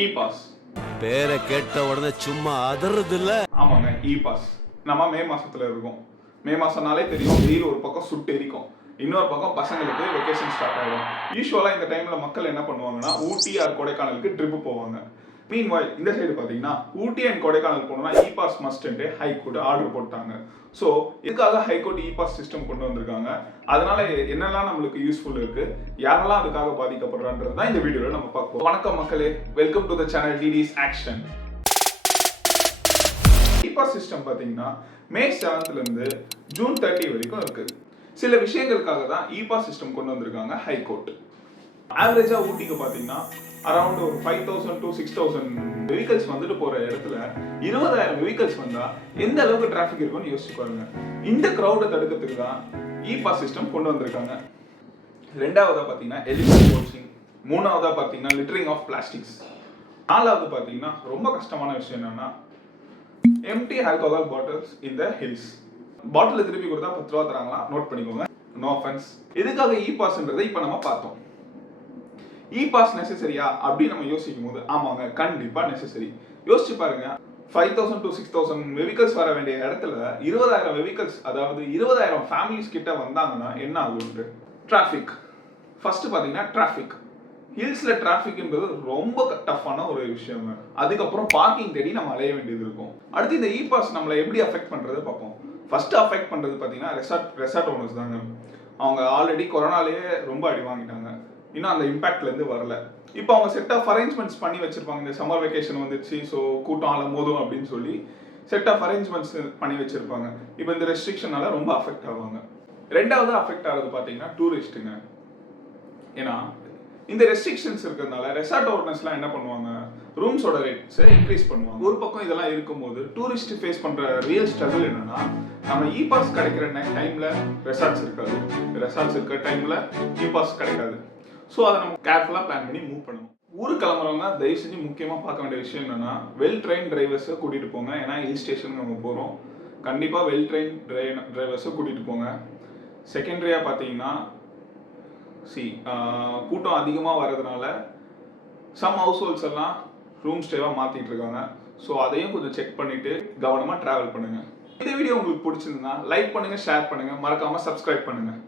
E pass. பேரை கேட்ட உடனே சும்மா அதறது இல்ல. ஆமாங்க, இ பாஸ். நம்ம மே மாசத்துல இருக்கோம். மே மாசம்னாலே தெரியும், வெயில் ஒரு பக்கம் சுட்டு எரிக்கும், இன்னொரு பக்கம் பசங்களுக்கு வெக்கேஷன் ஸ்டார்ட் ஆகிடும். யூஸ்வலா இந்த டைம்ல மக்கள் என்ன பண்ணுவாங்கன்னா ஊட்டி ஆர் கொடைக்கானலுக்கு ட்ரிப் போவாங்க. மீன்வாயில் இந்த சைடு பார்த்தீங்கன்னா ஊட்டி அண்ட் கொடைக்கானல் போனோம்னா இ பாஸ் மஸ்ட்ன்ட்டு ஹைகோர்ட் ஆர்டர் போட்டாங்க. ஸோ இதுக்காக ஹைகோர்ட் இ பாஸ் சிஸ்டம் கொண்டு வந்திருக்காங்க. அதனால என்னெல்லாம் நம்மளுக்கு யூஸ்ஃபுல் இருக்கு, யாரெல்லாம் அதுக்காக பாதிக்கப்படுறான்றது தான் இந்த வீடியோவில் நம்ம பார்ப்போம். வணக்கம் மக்களே, வெல்கம் டு த சேனல் டிடிஸ் ஆக்ஷன். இ பாஸ் சிஸ்டம் பார்த்தீங்கன்னா மே 7th இருந்து ஜூன் 30 வரைக்கும் இருக்கு. சில விஷயங்களுக்காக தான் இ பாஸ் சிஸ்டம் கொண்டு வந்திருக்காங்க ஹைகோர்ட். ஆவரேஜா ஊட்டிக்கு பார்த்தீங்கன்னா அரௌண்ட் ஒரு 5000 to 6000 வெஹிக்கல்ஸ் வந்துட்டு போற இடத்துல 20000 வெஹிக்கல்ஸ் வந்தா எந்த அளவுக்கு டிராஃபிக் இருக்கும்னு யோசிச்சு பாருங்க. இந்த கிரௌடை தடுக்கிறதுக்கு தான் இ பாஸ் சிஸ்டம் கொண்டு வந்திருக்காங்க. ரெண்டாவதா பார்த்தீங்கன்னா எலிமெண்ட் கோச்சிங், மூணாவதா பார்த்தீங்கன்னா லிட்டரிங் ஆஃப் பிளாஸ்டிக்ஸ், நாலாவது பார்த்தீங்கன்னா ரொம்ப கஷ்டமான விஷயம் என்னன்னா empty alcohol bottles in the hills. Bottle திருப்பி கொடுத்தா 10 ரூபா தராங்களா, நோட் பண்ணிக்கோங்க, நோ ஆஃபென்ஸ். இதுக்காக இ பாஸ்ன்றதை இப்போ நம்ம பார்த்தோம். இ பாஸ் நெசசரியா அப்படின்னு நம்ம யோசிக்கும் போது ஆமாங்க, கண்டிப்பா நெசசரி. யோசிச்சு பாருங்க, 5000 to 6000 வெஹிக்கல்ஸ் வர வேண்டிய இடத்துல 20000 வெஹிக்கல்ஸ், அதாவது 20000 ஃபேமிலிஸ் கிட்ட வந்தாங்கன்னா என்ன ஆகும்ட்டு. டிராஃபிக் ஃபர்ஸ்ட் பார்த்தீங்கன்னா டிராஃபிக் ஹில்ஸ்ல டிராஃபிக்ன்றது ரொம்ப டஃப்பான ஒரு விஷயம். அதுக்கப்புறம் பார்க்கிங் தேடி நம்ம அலைய வேண்டியது இருக்கும். அடுத்து இந்த இ பாஸ் நம்மளை எப்படி அஃபெக்ட் பண்றது பார்ப்போம். ஃபர்ஸ்ட் அஃபெக்ட் பண்றது பார்த்தீங்கன்னா ரெசார்ட் ஓனர்ஸ் தாங்க. அவங்க ஆல்ரெடி கொரோனாலேயே ரொம்ப அடி வாங்கிட்டாங்க, இன்னும் அந்த இம்பாக்ட்ல இருந்து வரல. இப்போ அவங்க செட் ஆஃப் அரேஞ்ச்மெண்ட்ஸ் பண்ணி வச்சிருப்பாங்க. இந்த சம்மர் வெக்கேஷன் வந்துச்சு, ஸோ கூட்டம் ஆள மோதும் அப்படின்னு சொல்லி செட் ஆஃப் அரேஞ்ச்மெண்ட்ஸ் பண்ணி வச்சிருப்பாங்க. இப்போ இந்த ரெஸ்ட்ரிக்ஷனால ரொம்ப அஃபெக்ட் ஆவாங்க. ரெண்டாவது அஃபெக்ட் ஆகிறது பார்த்தீங்கன்னா டூரிஸ்ட்டுங்க. ஏன்னா இந்த ரெஸ்ட்ரிக்ஷன்ஸ் இருக்கிறதுனால ரெசார்ட் ஓனர்ஸ்லாம் என்ன பண்ணுவாங்க, ரூம்ஸோட ரேட்ஸை இன்க்ரீஸ் பண்ணுவாங்க. ஒரு பக்கம் இதெல்லாம் இருக்கும்போது டூரிஸ்ட் ஃபேஸ் பண்ற ரியல் ஸ்ட்ரகிள் என்னன்னா, நம்ம இ பாஸ் கிடைக்கிற டைம்ல ரெசார்ட்ஸ் இருக்காது, ரெசார்ட்ஸ் இருக்கிற டைம்ல இ பாஸ் கிடைக்காது. ஸோ அதை நம்ம கேர்ஃபுல்லாக பிளான் பண்ணி மூவ் பண்ணணும். ஊருக்கு கிளம்புறவங்க தயவு செஞ்சு முக்கியமாக பார்க்க வேண்டிய விஷயம் என்னன்னா, வெல் ட்ரெயின் டிரைவர்ஸை கூட்டிகிட்டு போங்க. ஏன்னா ஹில் ஸ்டேஷனுக்கு நம்ம போகிறோம், கண்டிப்பாக வெல் ட்ரெயின் டிரைவர்ஸை கூட்டிகிட்டு போங்க. செகண்டரியாக பார்த்தீங்கன்னா கூட்டம் அதிகமாக வர்றதுனால சம் ஹவுஸ் ஹோல்ட்ஸ் எல்லாம் ரூம் ஸ்டேவாக மாற்றிட்டு இருக்காங்க. ஸோ அதையும் கொஞ்சம் செக் பண்ணிவிட்டு கவனமாக ட்ராவல் பண்ணுங்கள். இந்த வீடியோ உங்களுக்கு பிடிச்சிருந்தா லைக் பண்ணுங்கள், ஷேர் பண்ணுங்கள், மறக்காமல் சப்ஸ்கிரைப் பண்ணுங்கள்.